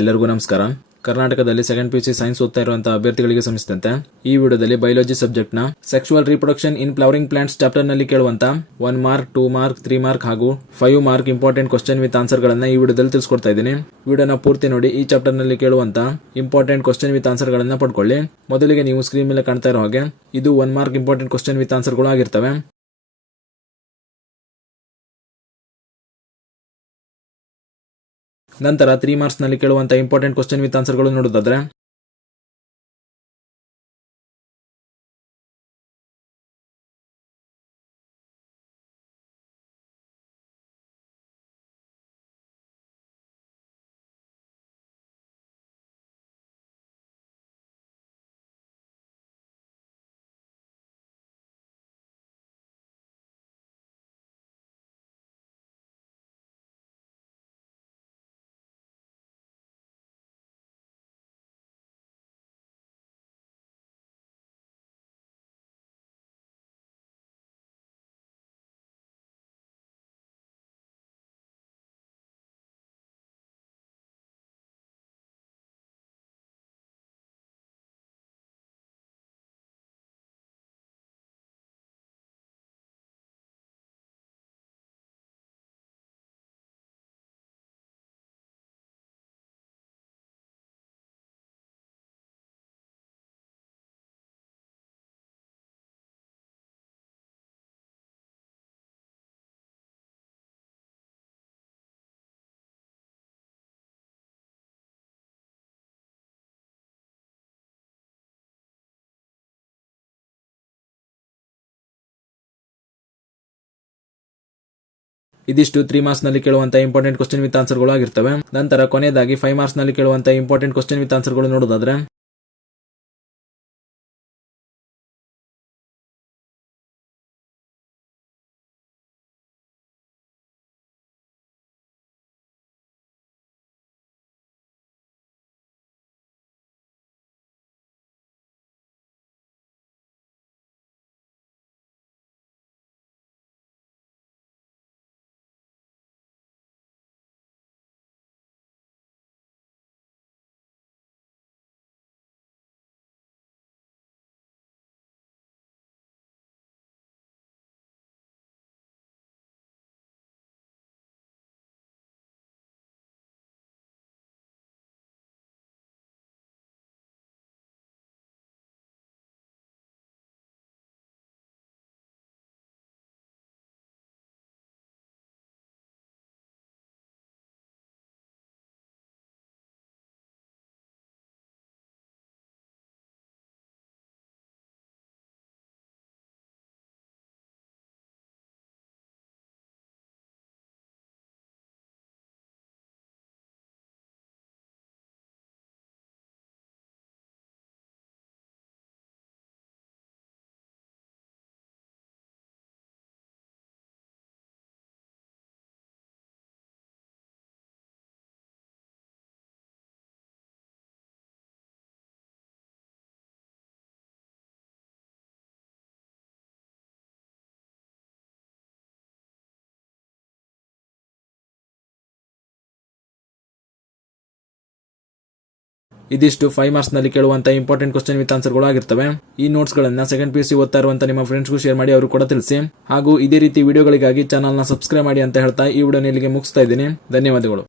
ಎಲ್ಲರಿಗೂ ನಮಸ್ಕಾರ. ಕರ್ನಾಟಕದಲ್ಲಿ ಸೆಕೆಂಡ್ PUC ಸೈನ್ಸ್ ಓದ್ತಾ ಇರುವಂತಹ ಅಭ್ಯರ್ಥಿಗಳಿಗೆ ಸಂಬಂಧಿಸಿದಂತೆ ಈ ವಿಡಿಯೋದಲ್ಲಿ ಬಯಾಲಜಿ ಸಬ್ಜೆಕ್ಟ್ ನ ಸೆಕ್ಸುವಲ್ ರೀಪ್ರೊಡಕ್ಷನ್ ಇನ್ ಫ್ಲವರಿಂಗ್ ಪ್ಲಾಂಟ್ಸ್ ಚಾಪ್ಟರ್ ನಲ್ಲಿ ಕೇಳುವಂತ 1 ಮಾರ್ಕ್ 2 ಮಾರ್ಕ್ 3 ಮಾರ್ಕ್ ಹಾಗೂ 5 mark important question with answer ಗಳನ್ನ ಈ ವಿಡಿಯೋದಲ್ಲಿ ತಿಳಿಸ್ಕೊಡ್ತಾ ಇದ್ದೀನಿ. ವಿಡಿಯೋನ ಪೂರ್ತಿ ನೋಡಿ ಈ ಚಾಪ್ಟರ್ ನಲ್ಲಿ ಕೇಳುವಂತ ಇಂಪಾರ್ಟೆಂಟ್ ಕ್ವಶನ್ ವಿತ್ ಆನ್ಸರ್ ಗಳನ್ನ ಪಡ್ಕೊಳ್ಳಿ. ಮೊದಲಿಗೆ ನೀವು ಸ್ಕ್ರೀನ್ ಮೇಲೆ ಕಾಣ್ತಾ ಇರೋ ಹಾಗೆ ಇದು 1 mark important question with answer ಗಳು ಆಗಿರ್ತವೆ. ನಂತರ 3 ಮಾರ್ಕ್ಸ್ ನಲ್ಲಿ ಕೇಳುವಂತ ಇಂಪಾರ್ಟೆಂಟ್ ಕ್ವಶನ್ ವಿತ್ ಆನ್ಸರ್ ಗಳು ನೋಡೋದಾದ್ರೆ ಇದಿಷ್ಟು 3 ಮಾರ್ಕ್ಸ್ ನಲ್ಲಿ ಕೇಳುವಂತ ಇಂಪಾರ್ಟೆಂಟ್ ಕ್ವಶನ್ ವಿತ್ ಆನ್ಸರ್ ಗಳು ಆಗಿರ್ತವೆ. ನಂತರ ಕೊನೆಯದಾಗಿ 5 ಮಾರ್ಕ್ಸ್ ನಲ್ಲಿ ಕೇಳುವಂತ ಇಂಪಾರ್ಟೆಂಟ್ ಕ್ವಶನ್ ವಿತ್ ಆನ್ಸರ್ ಗಳು ನೋಡೋದಾದ್ರೆ ಇದಿಷ್ಟು 5 ಮಾರ್ಕ್ಸ್ ನಲ್ಲಿ ಕೇಳುವಂತ ಇಂಪಾರ್ಟೆಂಟ್ ಕ್ವಶನ್ ವಿತ್ ಆನ್ಸರ್ ಗಳು ಆಗಿರ್ತವೆ. ಈ ನೋಟ್ಸ್ ಗಳನ್ನ ಸೆಕೆಂಡ್ PUC ಓದ್ತಾ ಇರುವಂತ ನಿಮ್ಮ ಫ್ರೆಂಡ್ಸ್ಗೂ ಶೇರ್ ಮಾಡಿ, ಅವರು ಕೂಡ ತಿಳಿಸಿ. ಹಾಗೂ ಇದೇ ರೀತಿ ವಿಡಿಯೋಗಳಿಗಾಗಿ ಚಾನಲ್ ನ ಸಬ್ಸ್ಕ್ರೈಬ್ ಮಾಡಿ ಅಂತ ಹೇಳ್ತಾ ಈ ವಿಡಿಯೋನ ಇಲ್ಲಿಗೆ ಮುಗಿಸ್ತಾ ಇದ್ದೀನಿ. ಧನ್ಯವಾದಗಳು.